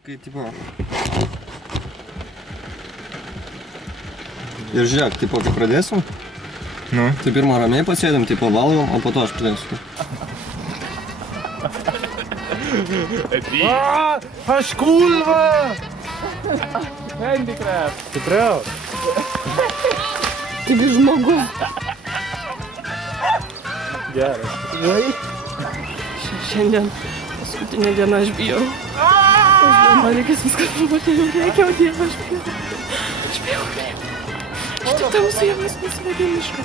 Kai tipo... Ir žiūrėk, tipo, kai pradėsim, nu, tai pirmą ramiai pasėdėm, tipo, valgom, o po to aš pradėsiu. Aš kulva! Handicraft. Stipriau. Kaip žmogus. Geras. Šiandien paskutinė diena aš bijau. Man reikės viskas pamatyti, jau reikia, o Dieve, aš bijau. Aš bijau. Aš tik tamsu jėgas pasivedė į mišką.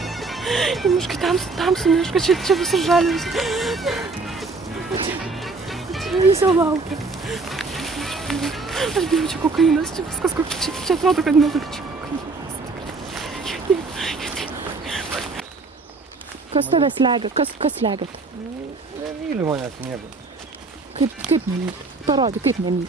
Į mišką tamsu mišką, čia visur žalius. O Dieve, jis jau laukia. Aš bijau, čia kokainas, čia viskas, čia atrodo, kad nelaukia, čia kokainas. Kas tave slegia? Kas slegia? Nemyli manęs niekas. Kaip nemyli? Parodyk, kaip nemyli.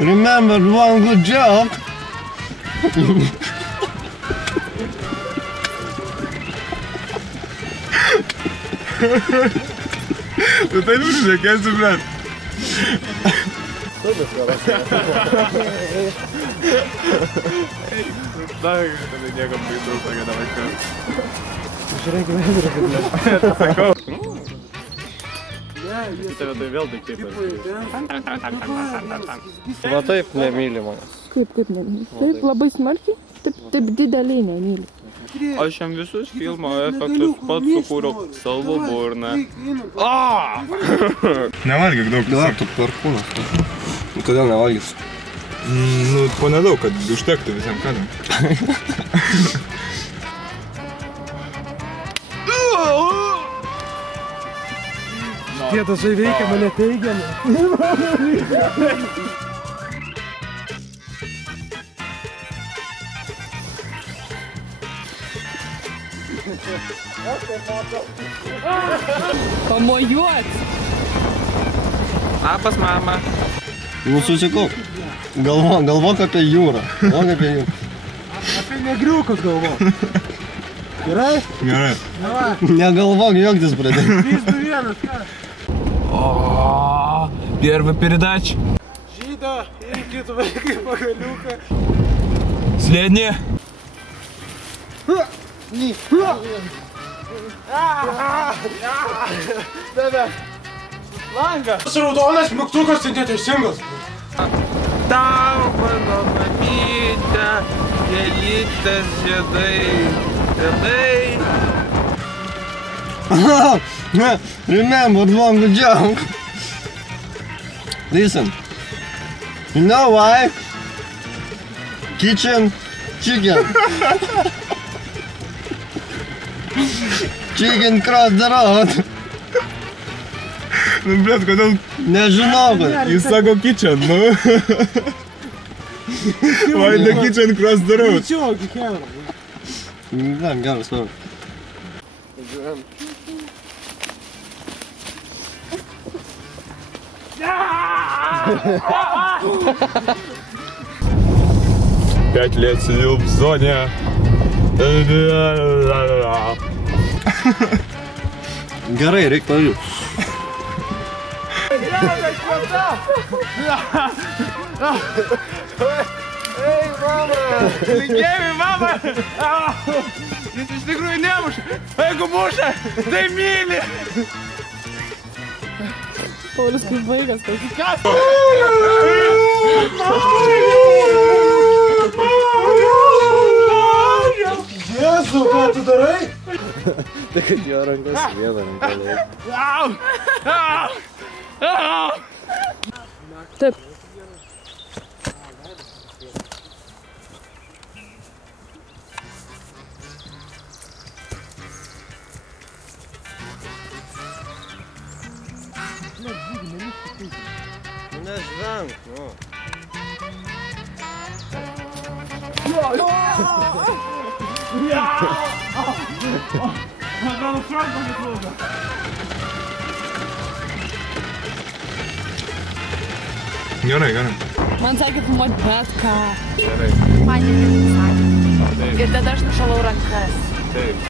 Remember one good joke. Tu tai liūdžiai, kai suprat. Davai, tada niekam baidaus, tokia davai kas. Žiūrėk, veidrą, kaip ne. Sakau. Tave tai vėl tai kaip. Va taip nemyli manęs. Kaip nemyli? Taip, labai smarkiai? Taip dideliai nemyli. Aš jam visus filmo efektus pats sukūriau savo burną. Nevalgyk daug. Dabar tu perkūnas. Kodėl nevalgys? Nu, po nedaug, kad užtektų visam kadam. Tie tasai veikia mane teigiamai. Pamojuot! Labas, mama. Nu susikau. Galvok apie jūrą. Galvok apie jūrą. Apie negriukus galvok. Gerai? Gerai. Negalvok, juoktis pradėjai. 3-2-1, ką? Первая передача. Žyda, irgi tu vaikai pagaliuką. Следняя. Tave. Langą. Raudonas mygtukas tai neteisingas. Tau, mano mamyte, gėlytės žiedai. Remember one good joke. Listen. You know why? Kitchen, chicken. Chicken cross the road. Nu, blėt, kodėl Nežinau, bet... jis sako kitchen, nu? Why the kitchen cross the road? Tiesiog, kėra. Ne, geras, varų. Пять лет сидел в зоне. Gerai, reik pariu. Ei, mama! Linkėjimai, mama! Jis iš tikrųjų nemuša. Jeigu muša, tai myli. Paulius kaip vaikas toks. Jėzu, ką tu darai? Tai kad jo rankos vieną ranką. Taip. Nežvenk, nu. Atrodo, Franko neklauso. Gerai, gerai. Man sakė filmuoti bet ką. Gerai. Man irgi sakė. Taip. Ir tada aš nušalau rankas. Taip.